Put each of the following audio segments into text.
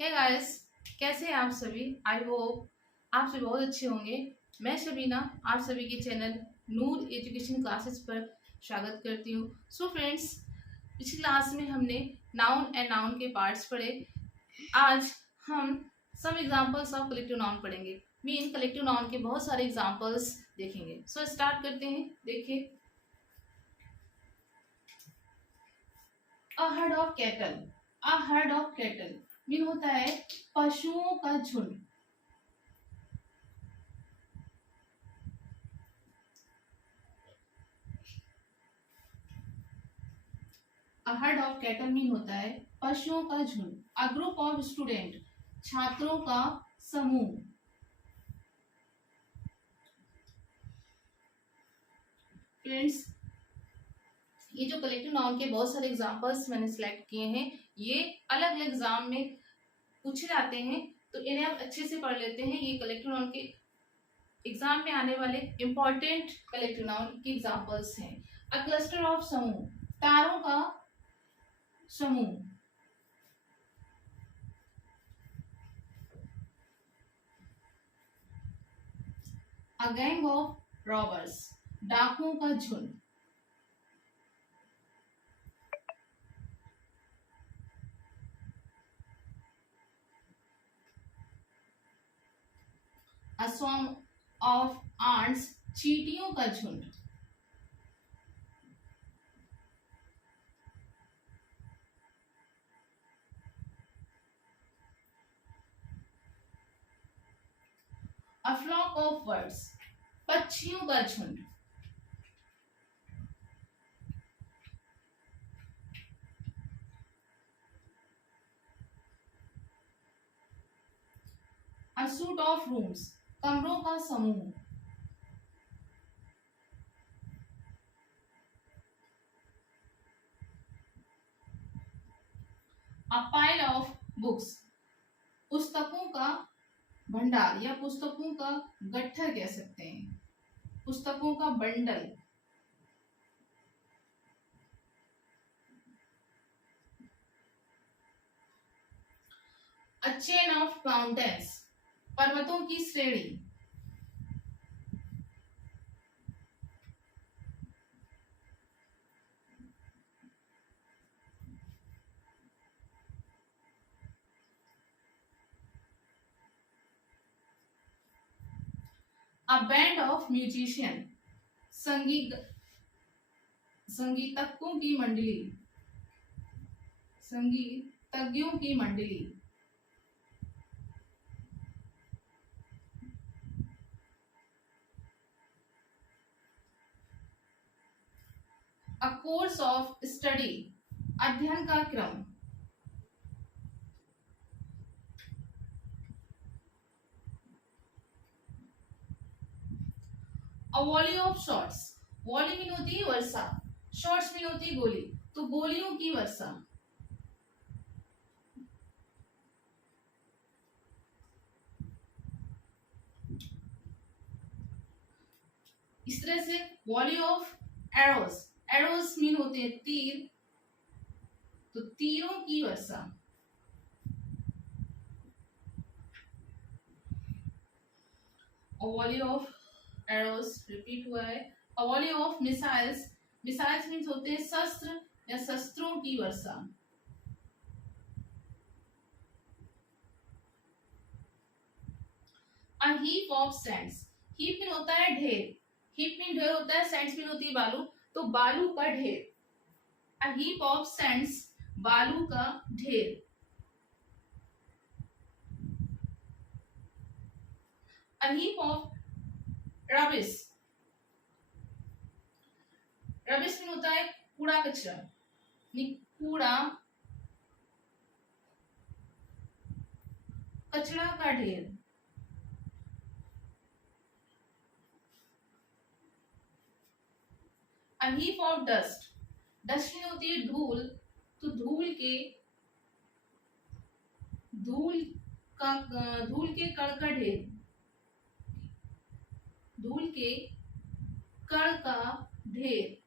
Hey guys, कैसे हैं आप सभी। आई होप आप सभी बहुत अच्छे होंगे। मैं शबीना आप सभी के चैनल नूर एजुकेशन क्लासेस पर स्वागत करती हूँ। सो फ्रेंड्स, पिछली क्लास में हमने नाउन एंड नाउन के पार्ट्स पढ़े। आज हम some examples of collective noun पढ़ेंगे। मीन कलेक्टिव नाउन के बहुत सारे एग्जांपल्स देखेंगे। सो स्टार्ट करते हैं। देखिए, a herd of cattle. A herd of cattle mean होता है पशुओं का झुंड। A herd of cattle mean होता है पशुओं का झुंड। अ ग्रुप ऑफ स्टूडेंट, छात्रों का समूह। फ्रेंड्स, ये जो कलेक्टिव नाउन के बहुत सारे एग्जांपल्स मैंने सिलेक्ट किए हैं, ये अलग अलग एग्जाम में पूछे जाते हैं, तो इन्हें आप अच्छे से पढ़ लेते हैं। ये कलेक्टिव नाउन के एग्जाम में आने वाले इंपॉर्टेंट कलेक्टिव नाउन के एग्जांपल्स हैं। अ क्लस्टर ऑफ समूह, तारों का समूह। अ गैंग ऑफ रॉबर्स, डाकुओं का झुंड। अ swarm of ants, चींटियों का झुंड। अ फ्लॉक ऑफ बर्ड्स, पक्षियों का झुंड। अ सूट ऑफ रूम्स, कमरों का समूह। अ पाइल ऑफ बुक्स, पुस्तकों का भंडार या पुस्तकों का गट्ठर कह सकते हैं, पुस्तकों का bundle. A chain of mountains, पर्वतों की श्रेणी। अ बैंड ऑफ म्यूजिशियन, संगीत संगीतज्ञों की मंडली, संगीतज्ञों की मंडली। अ कोर्स ऑफ स्टडी, अध्ययन का क्रम। A volley of shots, volley mean होती है वर्षा, शॉट्स मीन होती है गोली, तो गोलियों की वर्षा। इस तरह से volley of arrows, arrows mean होते हैं तीर, तो तीरों की वर्षा। A volley of arrows repeat हुआ है। A volley of missiles, missiles means होते हैं शस्त्र या शस्त्रों की वर्षा। A heap of sands, heap mean होता है ढेर, हीप मीन ढेर होता है, सैंड्स मीन होती है बालू, तो बालू का ढेर। अ हीप ऑफ सैंड्स, बालू का ढेर। अ heap of rubbish, rubbish mean होता है कूड़ा कचरा, कूड़ा कचरा का ढेर। अ heap of dust, dust mean होती है धूल, तो धूल धूल के कण का ढेर, धूल के कण का ढेर।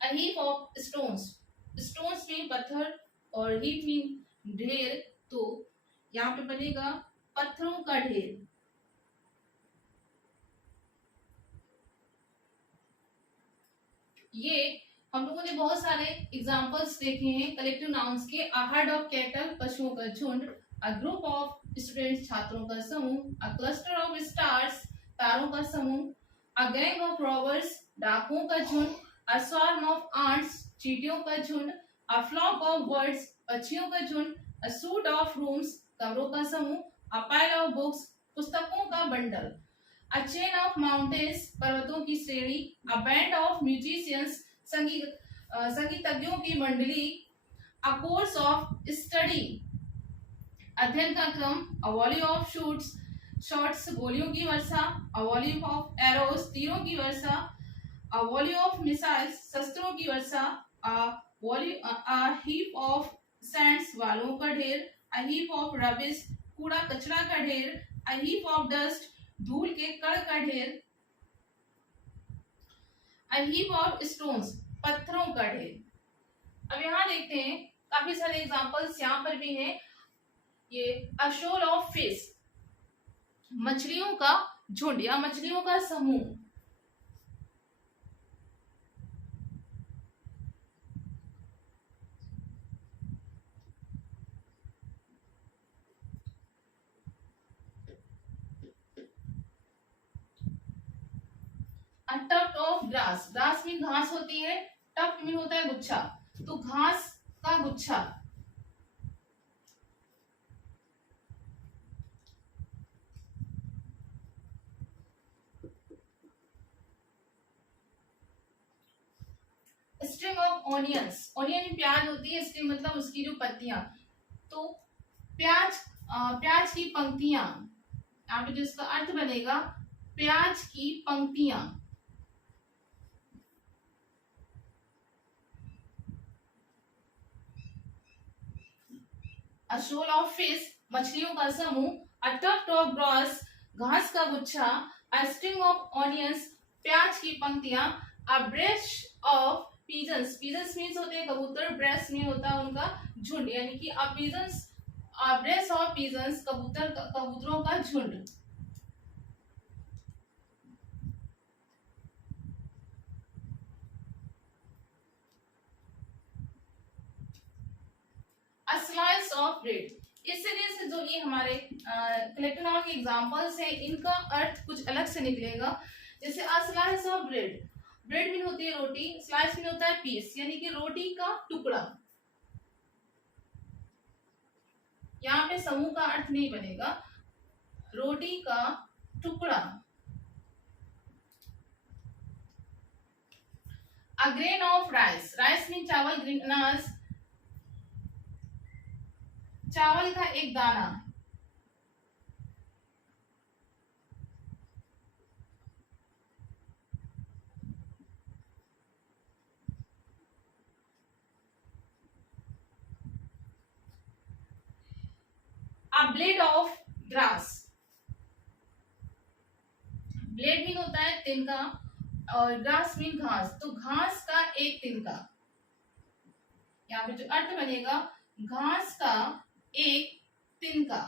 अ हीप ऑफ स्टोन्स, स्टोन्स में पत्थर और हीप मीन ढेर, तो यहाँ पे बनेगा पत्थरों का ढेर। ये हम लोगों ने बहुत सारे एग्जांपल्स देखे हैं कलेक्टिव नाउन्स के। अ हर्ड ऑफ कैटल, पशुओं का झुंड। अ ग्रुप ऑफ स्टूडेंट्स, छात्रों का समूह। अ क्लस्टर ऑफ स्टार्स, तारों का समूह। अ गैंग ऑफ रॉबर्स, डाकुओं का झुंड। अ स्वार्म ऑफ आंट्स, चींटियों का झुंड। अ फ्लॉक ऑफ बर्ड्स, पक्षियों का झुंड। अ सूट ऑफ रूम्स, कमरों का समूह। अ पाइल ऑफ बुक्स, पुस्तकों का bundle. A chain of mountains, पर्वतों की श्रेणी। अ बैंड ऑफ म्यूजिशियंस, संगीतज्ञों की मंडली। अ कोर्स ऑफ स्टडी, अध्ययन का क्रम। A volley of shoots, shots, गोलियों की वर्षा। अ वॉली ऑफ एरोस, तीरों की वर्षा। अ वॉली ऑफ मिसाइल्स, शस्त्रों की वर्षा। अ हीप ऑफ सैंड्स, बालुओं का ढेर। अ हीप ऑफ रबिश, कूड़ा कचरा का ढेर। अ हीप ऑफ डस्ट, धूल के कण का ढेर। अ हीप ऑफ स्टोन्स, पत्थरों का ढेर। अब यहाँ देखते हैं काफी सारे एग्जांपल्स यहाँ पर भी हैं। ये अ शोल ऑफ फिश, मछलियों का झुंड या मछलियों का समूह। A tuft of grass, grass mean घास होती है, टफ्ट मीन होता है गुच्छा, तो घास का गुच्छा। स्ट्रिंग ऑफ ऑनियंस, ऑनियन प्याज होती है, स्ट्रिंग मतलब उसकी जो पत्तियां, तो प्याज, प्याज की पंक्तियां, यहाँ पे जो इसका अर्थ बनेगा प्याज की पंक्तियां। अ शोल ऑफ फिश, मछलियों का समूह। अ टफ्ट ऑफ ग्रास, घास का गुच्छा। अ स्ट्रिंग ऑफ ऑनियंस, प्याज की पंक्तियां। अ ब्रेश ऑफ पीजन्स, पीजन्स मीन्स होते हैं कबूतर, ब्रेश में होता है उनका झुंड, यानी कि अ पीजन्स, अ ब्रेश ऑफ पीजन्स, कबूतरों का झुंड। अ स्लाइस ऑफ ब्रेड, इस तरह से जो ये हमारे कलेक्टिव नाउन के एग्जांपल्स हैं, इनका अर्थ कुछ अलग से निकलेगा। जैसे a slice of bread, bread mean होती है रोटी, स्लाइस मीन होता है पीस, यानी कि रोटी का टुकड़ा। यहाँ पे समूह का अर्थ नहीं बनेगा, रोटी का टुकड़ा। A grain of rice, rice mean चावल, ग्रीन अनाज, चावल का एक दाना। A blade of grass, blade mean होता है तिनका और ग्रास मीन घास, तो घास का एक तिनका। यहाँ पे जो अर्थ बनेगा घास का एक तिनका।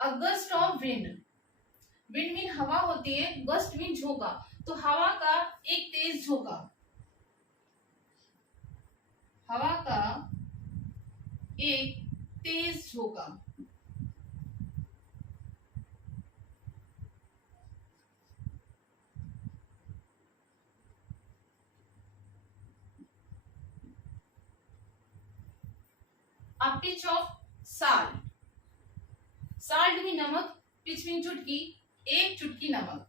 A gust of wind, wind mean हवा होती है, गस्ट मीन झोंका, तो हवा का एक तेज झोंका, हवा का एक तेज झोंका। A pitch of salt, salt mean नमक, पिच मीन चुटकी, एक चुटकी नमक।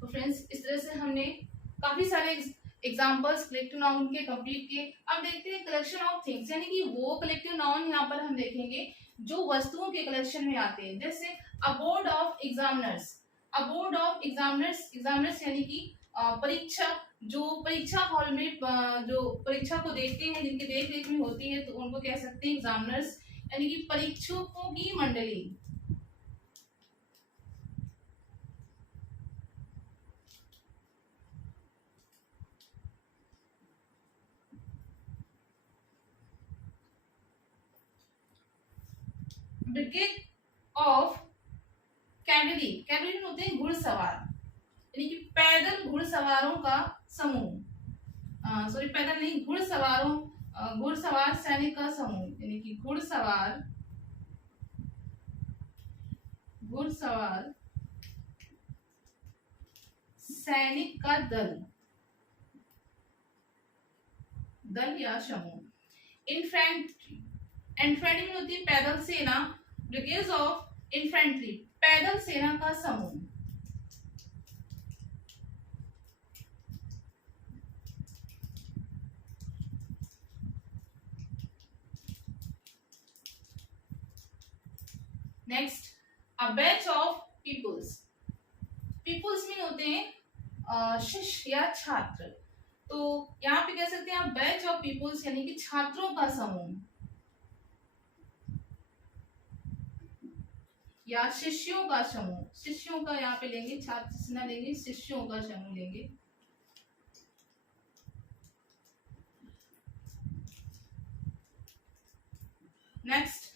तो फ्रेंड्स, इस तरह से हमने काफी सारे एग्जांपल्स कलेक्टिव नाउन के कंप्लीट किए। अब देखते हैं कलेक्शन ऑफ थिंग्स, यानी कि वो कलेक्टिव नाउन यहाँ पर हम देखेंगे जो वस्तुओं के कलेक्शन में आते हैं। जैसे a board of examiners, a board of examiners, examiners यानी कि परीक्षा, जो परीक्षा हॉल में जो परीक्षा को देखते हैं, जिनकी देख रेख में होती है, तो उनको कह सकते हैं एग्जामिनर्स। यानी कि परीक्षकों की मंडली। ब्रिगेड ऑफ कैवलरी, कैवलरी होते हैं घुड़सवार, यानी कि पैदल घुड़सवारों का समूह, सॉरी पैदल नहीं, घुड़सवारों, घुड़सवार सैनिक का समूह, यानी कि घुड़सवार सैनिक का दल या समूह। इन्फेंट्री, इन्फेंट्री में होती है पैदल सेना, ब्रिगेड्स ऑफ इन्फेंट्री पैदल सेना का समूह। Next, a batch of peoples, peoples में होते हैं शिष्य या छात्र, तो यहाँ पे कह सकते हैं आप बैच ऑफ पीपुल्स यानी कि छात्रों का समूह या शिष्यों का समूह। शिष्यों का यहाँ पे लेंगे, छात्र से ना लेंगे, शिष्यों का समूह लेंगे। Next,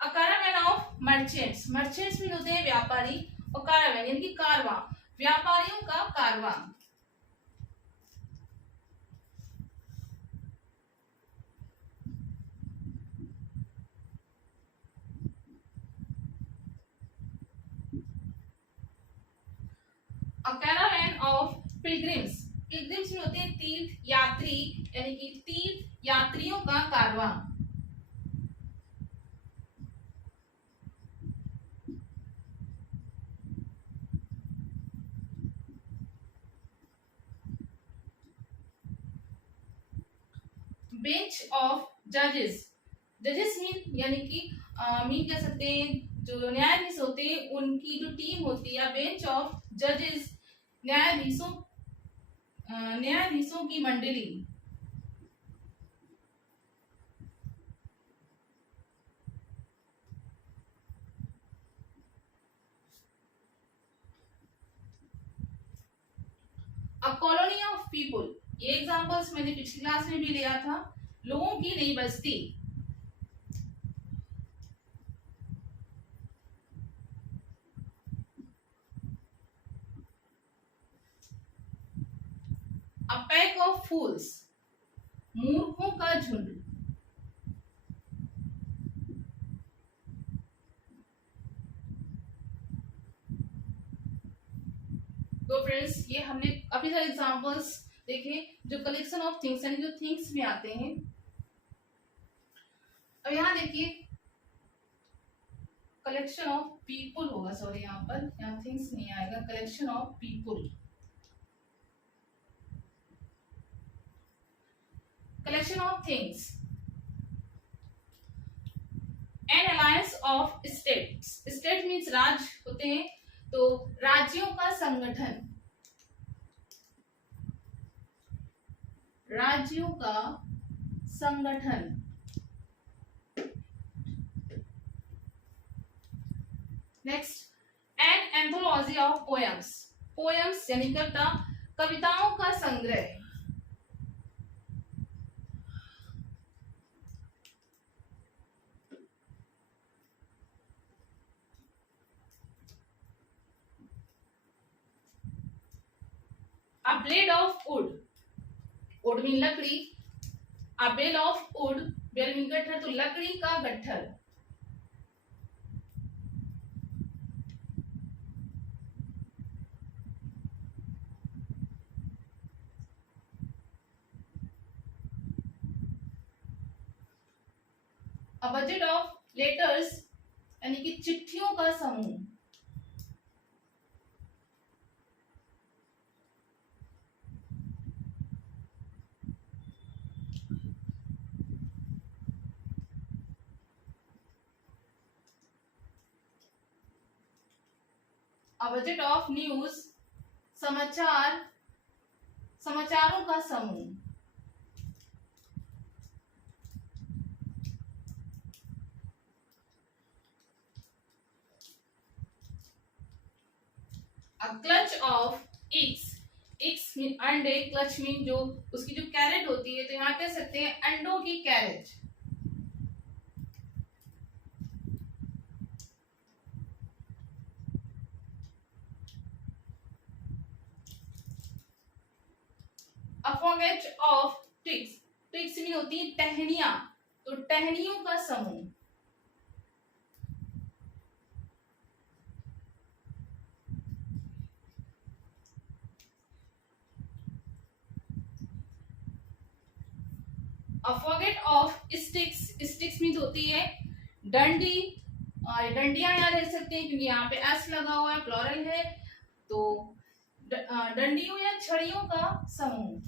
a Caravan of merchants, merchants भी होते हैं व्यापारी, और कैरावैन यानी कि कारवां, व्यापारियों का कारवां। अ कैरावैन ऑफ पिलग्रिम्स, पिलग्रिम्स में होते हैं तीर्थ यात्री, यानी कि तीर्थ यात्रियों का कारवां। बेंच ऑफ जजेस, जजेस मीन यानी कि मीन कह सकते हैं जो न्यायाधीश होते हैं उनकी जो टीम होती है, बेंच ऑफ जजेस न्यायाधीशों, न्यायाधीशों की मंडली। अ कॉलोनी ऑफ पीपुल, ये एग्जांपल्स मैंने पिछली क्लास में भी लिया था, लोगों की नई बस्ती। अ पैक ऑफ फूल्स, मूर्खों का झुंड। तो फ्रेंड्स ये हमने काफी सारे एग्जांपल्स देखे जो कलेक्शन ऑफ थिंग्स यानी जो थिंग्स में आते हैं। अब यहाँ देखिए कलेक्शन ऑफ पीपुल होगा, सॉरी यहाँ थिंग्स नहीं आएगा, collection of people, collection of things. N alliance of states, state means राज्य होते हैं, तो राज्यों का संगठन, राज्यों का संगठन। Next, an anthology of poems, poems यानी कविता, कविताओं का संग्रह। A blade of wood, wood mean लकड़ी, a bale of wood, bale mean गट्ठर, तो लकड़ी का गट्ठर। A budget of letters यानी कि चिट्ठियों का समूह। A budget of news, समाचार, समाचारों का समूह। अ clutch of eggs, eggs mean अंडे, क्लच मीन जो उसकी जो कैरेट होती है, तो यहाँ कह सकते हैं अंडों की crate. A faggot of twigs, twigs mean होती है टहनियां, तो टहनियों का समूह। A faggot of sticks, sticks mean होती है डंडी, और डंडियां यहाँ रह सकते हैं क्योंकि यहाँ पे एस लगा हुआ है, प्लूरल है, तो डंडियों या छड़ियों का समूह।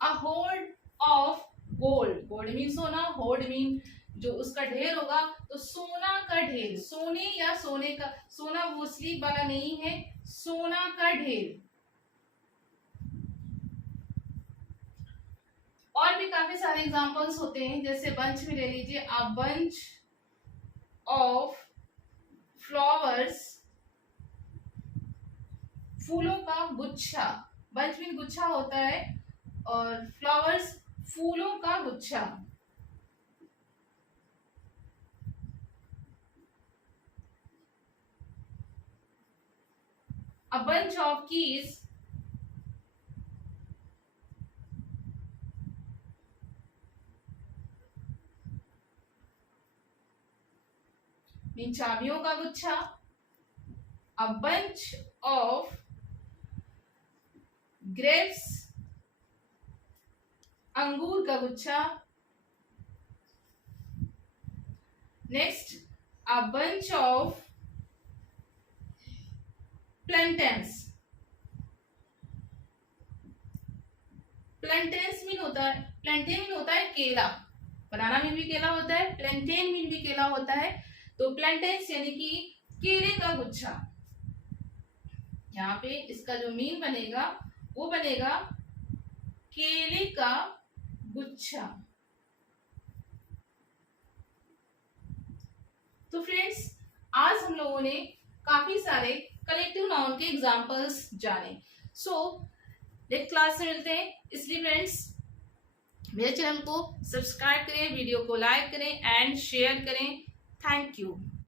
A hold of gold, gold mean सोना, होल्ड मीन जो उसका ढेर होगा, तो सोना का ढेर, सोने या सोने का, सोना वो स्लीप वाला नहीं है, सोना का ढेर। और भी काफी सारे एग्जांपल्स होते हैं, जैसे बंच में ले लीजिए, अ बंच ऑफ फ्लावर्स, फूलों का गुच्छा, बंच मीन गुच्छा होता है, और फ्लावर्स फूलों का गुच्छा। A bunch of keys, mean चाबियों का गुच्छा। अ बंच ऑफ ग्रेप्स, अंगूर का गुच्छा। Next, a bunch of plantains, plantains mean होता है, प्लेंटेन मीन होता है केला, बनाना मीन भी केला होता है, प्लेंटेन मीन भी केला होता है, तो प्लेंटेन्स यानी कि केले का गुच्छा। यहाँ पे इसका जो मीन बनेगा वो बनेगा केले का गुच्छा। तो फ्रेंड्स, आज हम लोगों ने काफी सारे कलेक्टिव नाउन के एग्जांपल्स जाने। सो नेक्स्ट क्लास में मिलते हैं, इसलिए फ्रेंड्स मेरे चैनल को सब्सक्राइब करें, वीडियो को लाइक करें एंड शेयर करें। Thank you.